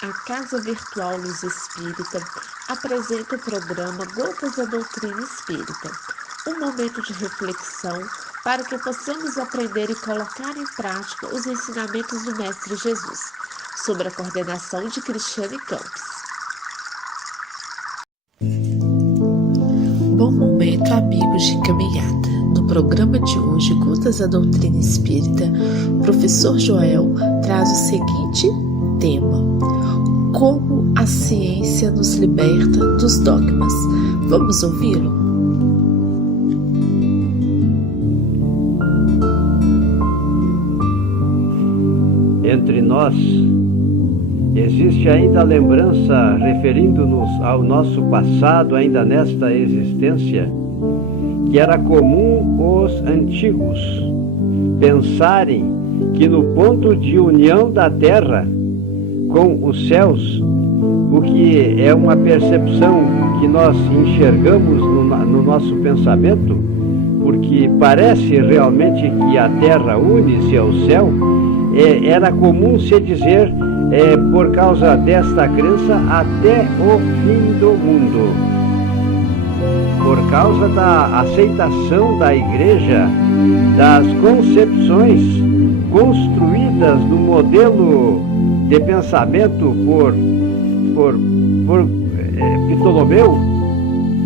A Casa Virtual Luz Espírita apresenta o programa Gotas da Doutrina Espírita, um momento de reflexão para que possamos aprender e colocar em prática os ensinamentos do Mestre Jesus, sob a coordenação de Cristiane Campos. Bom momento, amigos de caminhada. No programa de hoje, Gotas da Doutrina Espírita, o professor Joel traz o seguinte tema: como a ciência nos liberta dos dogmas. Vamos ouvi-lo? Entre nós, existe ainda a lembrança, referindo-nos ao nosso passado, ainda nesta existência, que era comum os antigos pensarem que no ponto de união da Terra com os céus, o que é uma percepção que nós enxergamos no nosso pensamento, porque parece realmente que a Terra une-se ao céu, era comum se dizer, por causa desta crença, até o fim do mundo. Por causa da aceitação da Igreja, das concepções construídas no modelo de pensamento por Ptolomeu,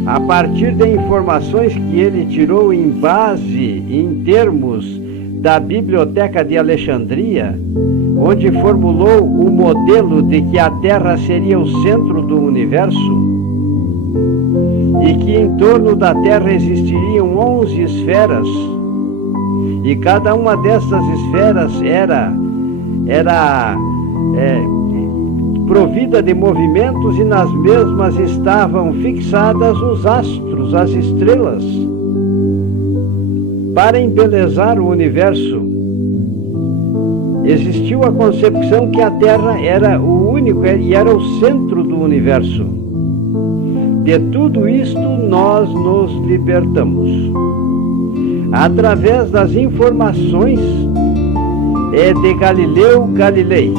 a partir de informações que ele tirou em base, em termos da Biblioteca de Alexandria, onde formulou o modelo de que a Terra seria o centro do universo e que em torno da Terra existiriam 11 esferas, e cada uma dessas esferas era provida de movimentos, e nas mesmas estavam fixadas os astros, as estrelas, para embelezar o universo. Existiu a concepção que a Terra era o único e era o centro do universo. De tudo isto nós nos libertamos através das informações de Galileu Galilei,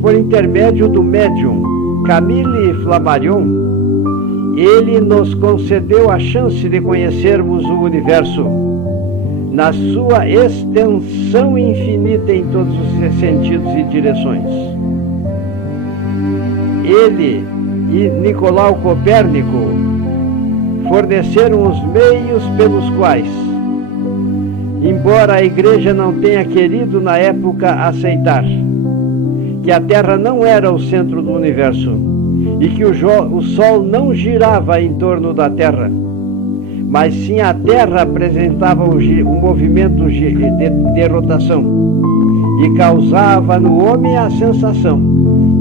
por intermédio do médium Camille Flammarion. Ele nos concedeu a chance de conhecermos o universo na sua extensão infinita em todos os sentidos e direções. Ele e Nicolau Copérnico forneceram os meios pelos quais, embora a Igreja não tenha querido na época aceitar que a Terra não era o centro do universo e que o Sol não girava em torno da Terra, mas sim a Terra apresentava um movimento de rotação e causava no homem a sensação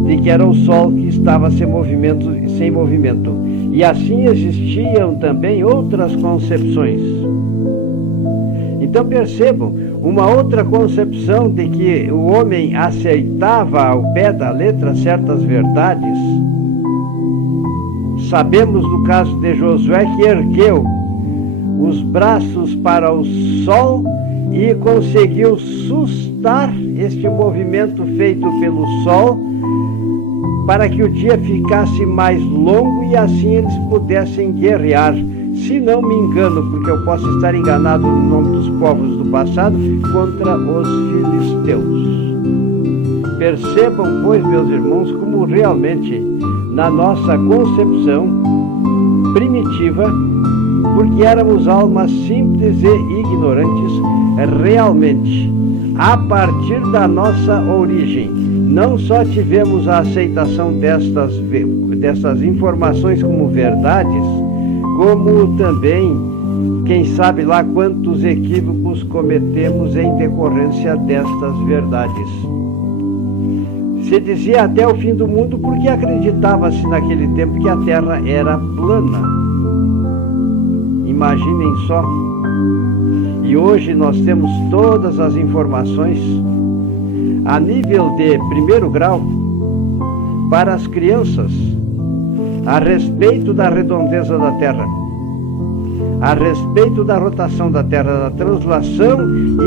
de que era o Sol que estava sem movimento. E assim existiam também outras concepções. Então percebam, uma outra concepção de que o homem aceitava ao pé da letra certas verdades. Sabemos do caso de Josué, que ergueu os braços para o sol e conseguiu sustar este movimento feito pelo sol para que o dia ficasse mais longo e assim eles pudessem guerrear. Se não me engano, porque eu posso estar enganado no nome dos povos do passado, contra os filisteus. Percebam, pois, meus irmãos, como realmente na nossa concepção primitiva, porque éramos almas simples e ignorantes, realmente, a partir da nossa origem, não só tivemos a aceitação destas informações como verdades, como também, quem sabe lá quantos equívocos cometemos em decorrência destas verdades. Se dizia até o fim do mundo porque acreditava-se naquele tempo que a Terra era plana. Imaginem só. E hoje nós temos todas as informações a nível de primeiro grau para as crianças a respeito da redondeza da Terra. a respeito da rotação da Terra, da translação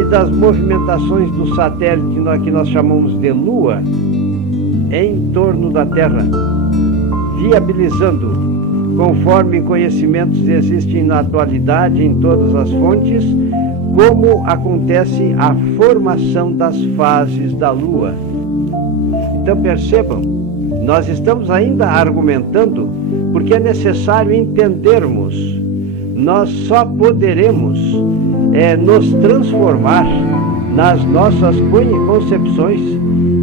e das movimentações do satélite que nós chamamos de Lua em torno da Terra, viabilizando, conforme conhecimentos existem na atualidade em todas as fontes, como acontece a formação das fases da Lua. Então percebam, nós estamos ainda argumentando porque é necessário entendermos. Nós só poderemos nos transformar nas nossas concepções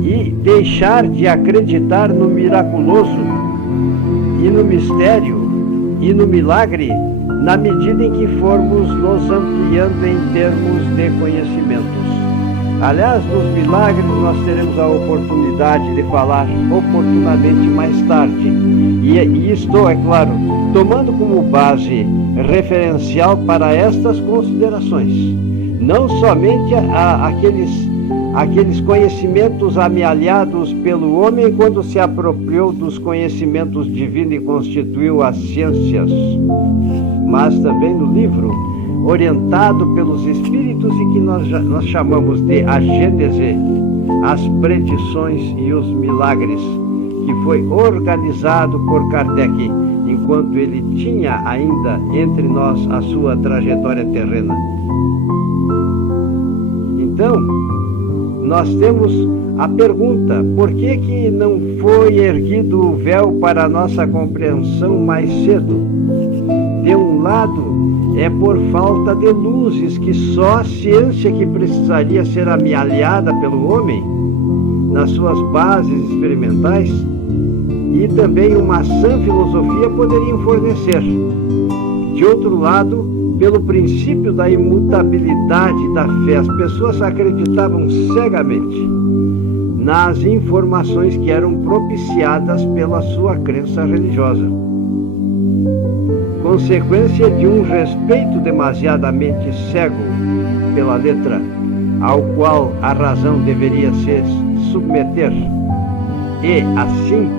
e deixar de acreditar no miraculoso e no mistério e no milagre na medida em que formos nos ampliando em termos de conhecimentos. Aliás, nos milagres nós teremos a oportunidade de falar oportunamente mais tarde. E estou, é claro, tomando como base referencial para estas considerações, não somente aqueles conhecimentos amealhados pelo homem quando se apropriou dos conhecimentos divinos e constituiu as ciências, mas também no livro orientado pelos Espíritos e que nós chamamos de a Gênese, as predições e os milagres, que foi organizado por Kardec, enquanto ele tinha ainda entre nós a sua trajetória terrena. Então, nós temos a pergunta: por que não foi erguido o véu para a nossa compreensão mais cedo? De um lado, é por falta de luzes que só a ciência que precisaria ser amealhada pelo homem nas suas bases experimentais e também uma sã filosofia poderiam fornecer. De outro lado, pelo princípio da imutabilidade da fé, as pessoas acreditavam cegamente nas informações que eram propiciadas pela sua crença religiosa. Consequência de um respeito demasiadamente cego pela letra, ao qual a razão deveria se submeter, e, assim,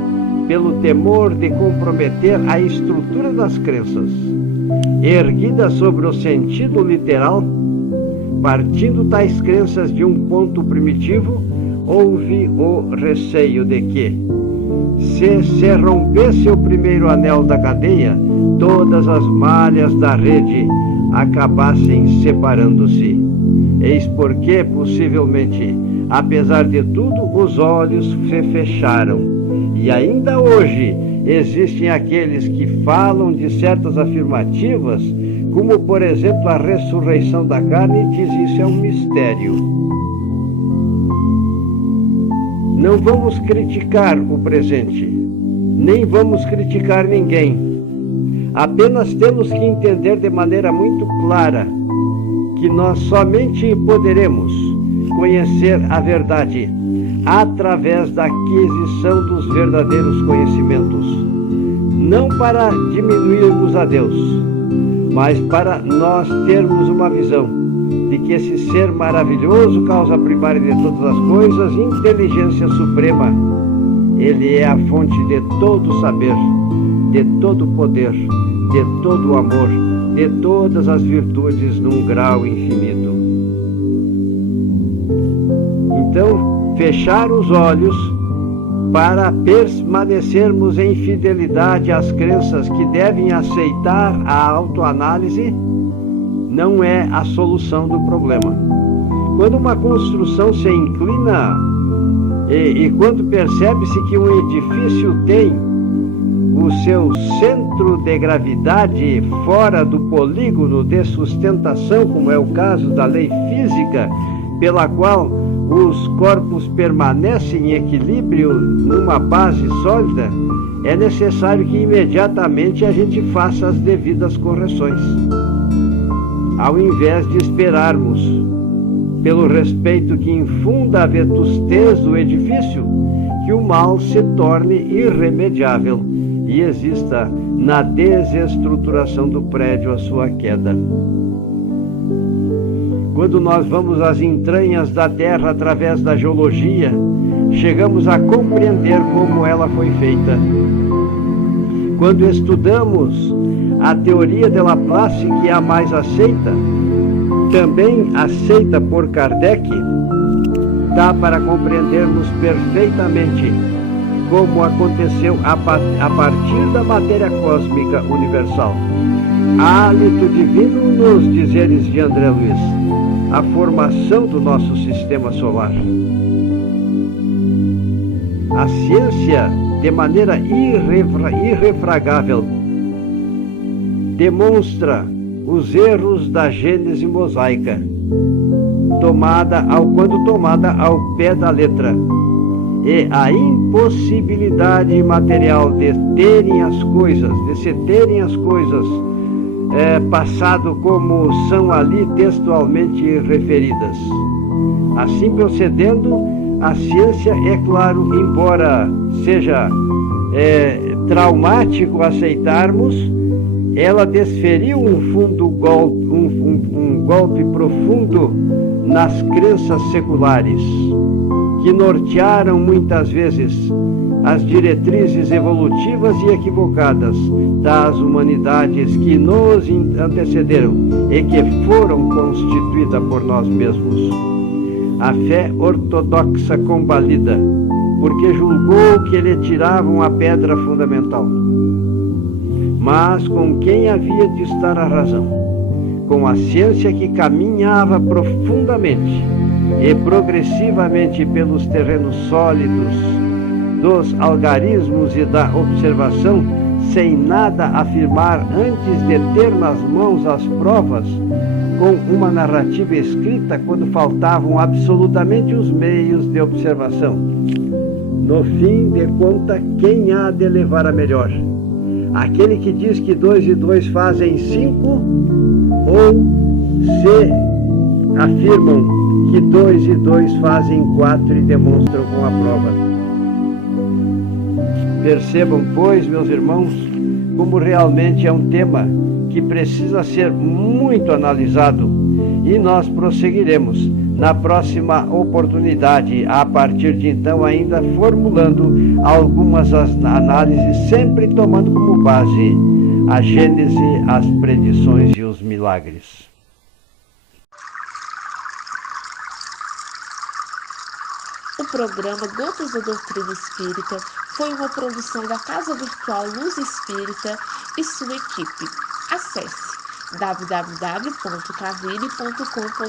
pelo temor de comprometer a estrutura das crenças, erguida sobre o sentido literal, partindo tais crenças de um ponto primitivo, houve o receio de que, se rompesse o primeiro anel da cadeia, todas as malhas da rede acabassem separando-se. Eis porque, possivelmente, apesar de tudo, os olhos se fecharam. E ainda hoje existem aqueles que falam de certas afirmativas, como, por exemplo, a ressurreição da carne, e diz isso é um mistério. Não vamos criticar o presente, nem vamos criticar ninguém. Apenas temos que entender de maneira muito clara que nós somente poderemos conhecer a verdade através da aquisição dos verdadeiros conhecimentos, não para diminuirmos a Deus, mas para nós termos uma visão de que esse ser maravilhoso, causa primária de todas as coisas, inteligência suprema, ele é a fonte de todo saber, de todo poder, de todo amor, de todas as virtudes num grau infinito. Então, fechar os olhos para permanecermos em fidelidade às crenças que devem aceitar a autoanálise não é a solução do problema. Quando uma construção se inclina e quando percebe-se que um edifício tem o seu centro de gravidade fora do polígono de sustentação, como é o caso da lei física, pela qual os corpos permanecem em equilíbrio numa base sólida, é necessário que imediatamente a gente faça as devidas correções, ao invés de esperarmos, pelo respeito que infunda a vetustez do edifício, que o mal se torne irremediável e exista na desestruturação do prédio a sua queda. Quando nós vamos às entranhas da Terra através da geologia, chegamos a compreender como ela foi feita. Quando estudamos a teoria de Laplace, que é a mais aceita, também aceita por Kardec, dá para compreendermos perfeitamente como aconteceu a partir da matéria cósmica universal. Hálito divino nos dizeres de André Luiz, a formação do nosso sistema solar. A ciência, de maneira irrefragável, demonstra os erros da Gênese mosaica, quando tomada ao pé da letra, e a impossibilidade material de terem as coisas, passado como são ali textualmente referidas. Assim procedendo, a ciência, é claro, embora seja traumático aceitarmos, ela desferiu um golpe profundo nas crenças seculares, que nortearam muitas vezes as diretrizes evolutivas e equivocadas das humanidades que nos antecederam e que foram constituídas por nós mesmos. A fé ortodoxa combalida, porque julgou que lhe tiravam a pedra fundamental. Mas com quem havia de estar a razão? Com a ciência que caminhava profundamente e progressivamente pelos terrenos sólidos dos algarismos e da observação, sem nada afirmar antes de ter nas mãos as provas, com uma narrativa escrita quando faltavam absolutamente os meios de observação. No fim de contas, quem há de levar a melhor? Aquele que diz que 2 e 2 fazem 5, ou se afirmam que 2 e 2 fazem 4 e demonstram com a prova. Percebam, pois, meus irmãos, como realmente é um tema que precisa ser muito analisado, e nós prosseguiremos na próxima oportunidade, a partir de então ainda formulando algumas análises, sempre tomando como base a Gênese, as predições e os milagres. O programa Gotas da Doutrina Espírita foi uma produção da Casa Virtual Luz Espírita e sua equipe. Acesse www.cavile.com.br